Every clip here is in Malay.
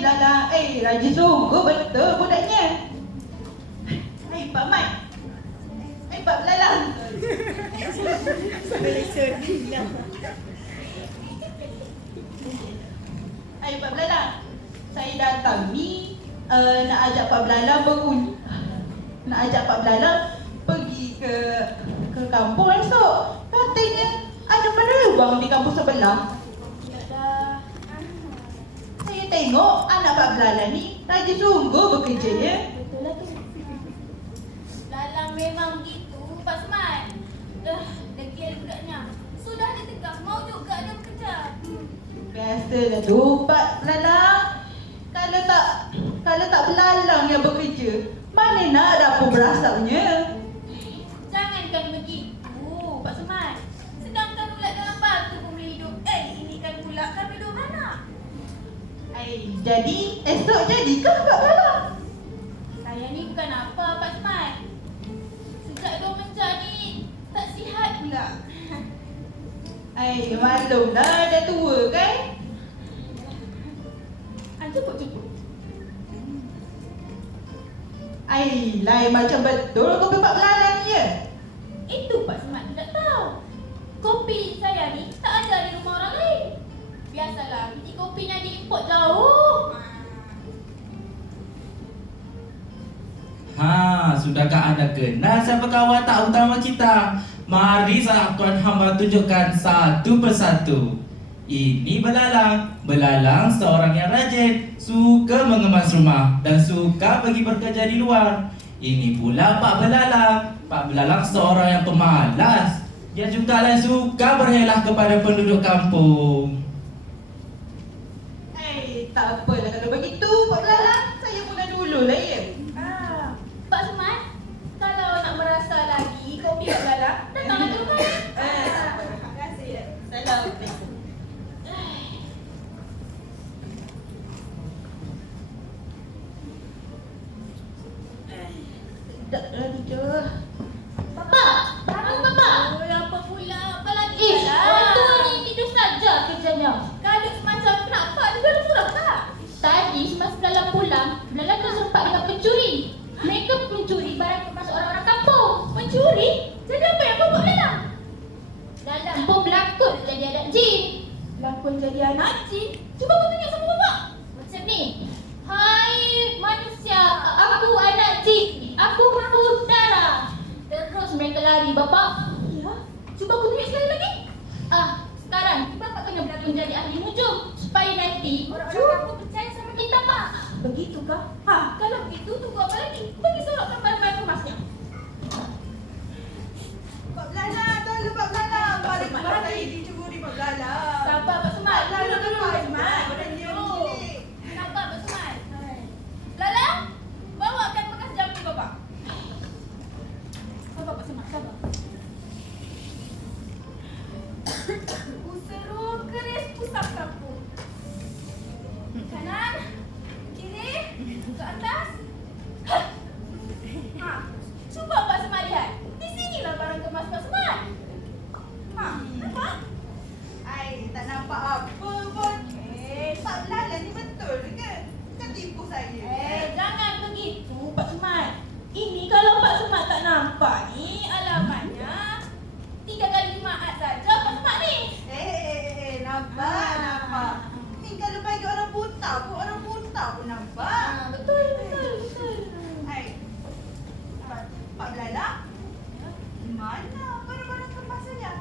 Belalang, rajin sungguh betul budaknya. Pak Mat. Pak Belalang. Pak Belalang. Saya datang ni nak ajak Pak Belalang nak ajak Pak Belalang pergi ke kampung esok. Katanya ada penerbang di kampung sebelah. Saya tengok anak Pak Belalang ni rajin sungguh bekerjanya. Betul lah tu. Belalang memang gitu, Pak Smart. Degil budaknya. Sudah ditegak, mau juga dia bekerja. Biasalah tu Pak Belalang. Kalau tak belalang yang bekerja, mana nak dapur berasapnya? Jangankan begitu, Pak Smart. Sedangkan ulat dalam batu pun boleh hidup. Ini kan pula kami 2 beranak. Jadi esok jadikah Pak Belalang? Saya ni bukan apa, Pak Smart. Sejak 2 menjadi tak sihat pula. Maklumlah dah tua kan? Cukup. Lain macam betul kopi Pak Belalang ni ya? Itu Pak Smart tidak tahu. Kopi saya ni tak ada di rumah orang lain. Biasalah, biji kopinya diimport jauh. Sudahkah anda kenal siapa kawan tak utama kita? Mari Tuan hamba tunjukkan satu persatu. Ini Belalang. Belalang seorang yang rajin, suka mengemas rumah dan suka pergi bekerja di luar. Ini pula Pak Belalang. Pak Belalang seorang yang pemalas. Dia juga suka berhelah kepada penduduk kampung. Tak apalah kalau begitu Pak Belalang. Saya mula dulu lah ya. Pak Smart, kalau nak merasa lagi kopi Pak Belalang, datanglah ke rumah. Terima kasih ya. Assalamualaikum. Tak lagi je. Bapak, bangun Bapak. Apa pula? Apa lagi? Orang tua ni tidur saja kerjanya. Kalau semacam kenapa? Dia dah surah tak? Tadi semasa Belalang pulang, Belalang terserempak dengan pencuri. Mereka mencuri barang termasuk orang-orang kampung. Mencuri? Jadi apa yang kau buat Belalang? Belalang pun berlakon jadi anak jin. Lakon jadi anak jin? Cuba kau tunjuk sama Bapak. Macam ni. Hai manusia, aku anak jin. Aku mampu darah. Terus mereka lari Bapak. Ya? Cuba kau tunjuk sekali lagi. Sekarang Bapak kena berlakon jadi ahli nujum supaya nanti orang-orang kampung percaya sama kita Pak. Begitukah? Kalau begitu tunggu apa lagi? Pergi sorokkan barang-barang kemasnya. Pak Belalang, tolong Pak Belalang. Balik rumah saya dicuri Pak Belalang. Sabar Pak Smart. Dulu Pak Smart. Dulu. Sabar Pak Smart. Belalang, bawakan bekas jam ni Bapak. Sabar Pak Smart, sabar. Useru keris pusat sapu. Kanan, kiri, ke atas. Cuba Pak Smart lihat. Di sinilah barang kemas Pak Smart. Nampak? Tak nampak apa pun. Pak Belalang ni betul ke? Kan tipu saya. Jangan begitu Pak Smart. Ini kalau Pak Smart tak nampak ni alamatnya 3 kali Jumaat saja Pak Smart ni. Nampak. Ni kalau bagi orang buta pun nampak. Betul. Pak Belalang, mana barang-barang kemasannya?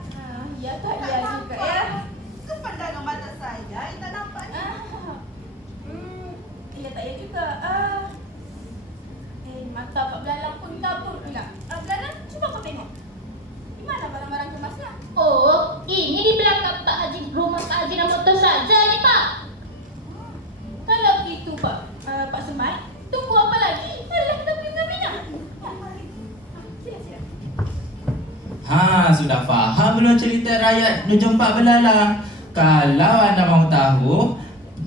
Ya tak ya juga ya. Sepandangan mata saya, tak nampak ni. Ya tak ya juga. Mata Pak Belalang pun kabur pula. Belalang, cuba kau tengok. Di mana barang-barang kemasnya? Oh, ini di belakang Pak Haji, rumah Pak Haji dan motor saja ni Pak. Kalau begitu Pak Smart, tunggu apa lagi? Marilah kita pergi ke minyak. Sila. Sudah faham belum cerita rakyat nujum Pak Belalang? Kalau anda mahu tahu,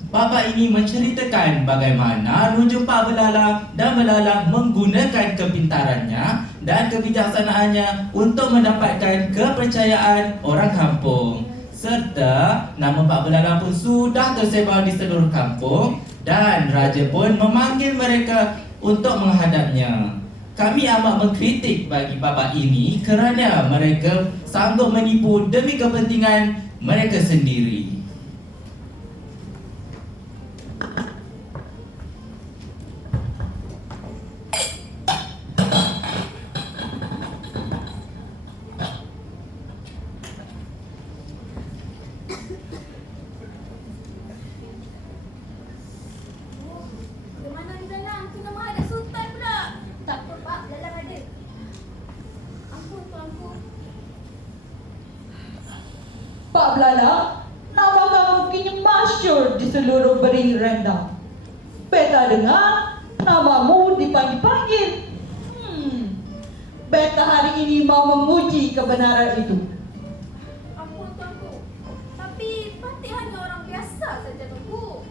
Bapak ini menceritakan bagaimana nujum Pak Belalang dan Belalang menggunakan kepintarannya dan kebijaksanaannya untuk mendapatkan kepercayaan orang kampung. Serta nama Pak Belalang pun sudah tersebar di seluruh kampung Dan raja pun memanggil mereka untuk menghadapnya. Kami amat mengkritik bagi bapa ini kerana mereka sanggup menipu demi kepentingan mereka sendiri. Bagaimana di dalam? Kena menghadap sultan pula. Tak apa pak, dalam ada. Ampun tuanku. Pak Belalang, nama kamu kini masyhur di seluruh Bering Rendang. Beta dengar namamu dipanggil-panggil. Beta hari ini mau menguji kebenaran itu. Ampun tuanku. Tapi Patih hanya orang biasa saja tuanku.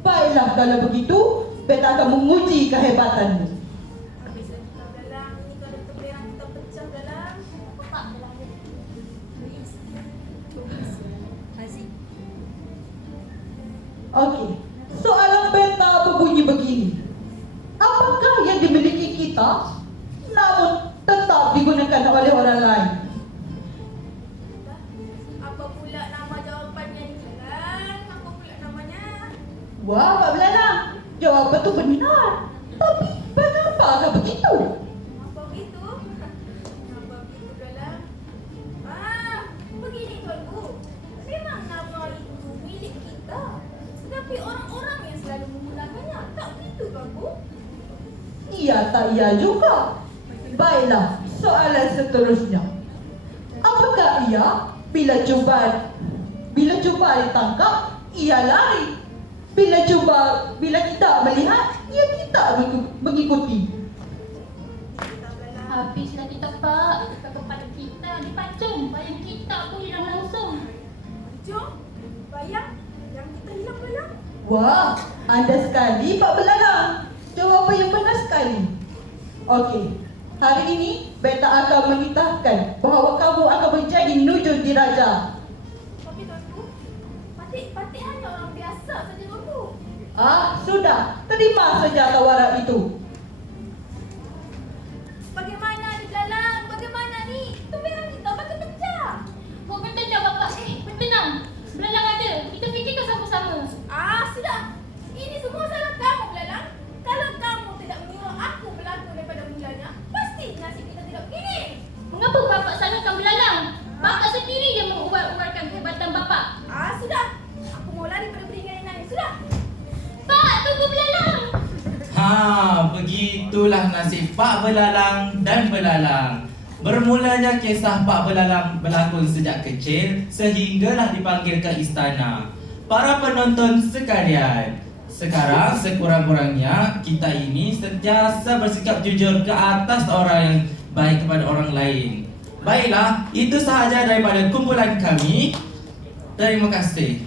Baiklah kalau begitu, beta akan menguji kehebatanmu. Habis lagi kau dalam. Ni kalau kebenaran kita pecah dalam. Apa pak dalam ada? Haziq. Okey, soalan beta berbunyi begini. Apakah yang dimiliki kita namun tetap digunakan oleh orang lain? Apa pula nama jawapannya ni dalam? Apa pula namanya? Wah, Pak Belalang, jawapan tu benar. Tapi mengapa begitu? Apa begitu? Apa begitu dalam? Begini tuanku. Memang nama itu milik kita. Tetapi orang-orang yang selalu menggunakannya. Tak begitu tuanku? Iya tak iya juga. Baiklah, soalan seterusnya. Apakah ia bila cuba ditangkap, ia lari? Bila tidak melihat, ia tidak mengikuti. Habislah kita pak. Kepada kita dipacung. Bayang kita pun hilang langsung. Jom, bayang yang kita hilang dalam. Wah, anda sekali Pak Belalang. Jawapan yang benar sekali. Okey, hari ini beta akan menitahkan bahawa kamu akan menjadi nujul diraja. Tapi tuanku, Patih hanya orang biasa saja tuanku. Sudah, terima saja tawaran itu. Bagaimana di dalam? Bagaimana ni? Tumberan kita makin pecah. Kau bertenang bapak. Bertenang. Belalang ada. Kita fikirkan sama-sama. Sudah. Ini semua salah kamu, Belalang. Kalau kamu tidak menyuruh aku berlaku daripada mulanya, pasti nasib kita tidak begini. Mengapa bapak salahkan Belalang? Bapak sendiri yang mengubar-ubarkan kehebatan bapak. Sudah. Aku mau lari pada beringan yang lain. Sudah. Pak, tunggu Belalang. Begitulah nasib Pak Belalang dan Belalang. Bermulanya kisah Pak Belalang berlaku sejak kecil sehinggalah dipanggil ke istana. Para penonton sekalian, sekarang sekurang-kurangnya kita ini sentiasa bersikap jujur ke atas orang yang baik kepada orang lain. Baiklah, itu sahaja daripada kumpulan kami. Terima kasih.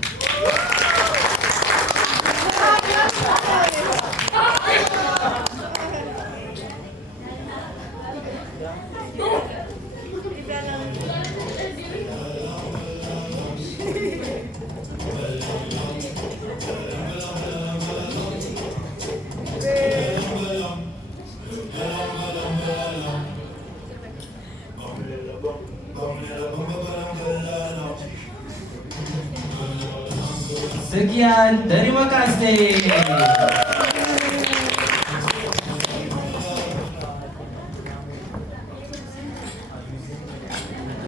Sekian, terima kasih.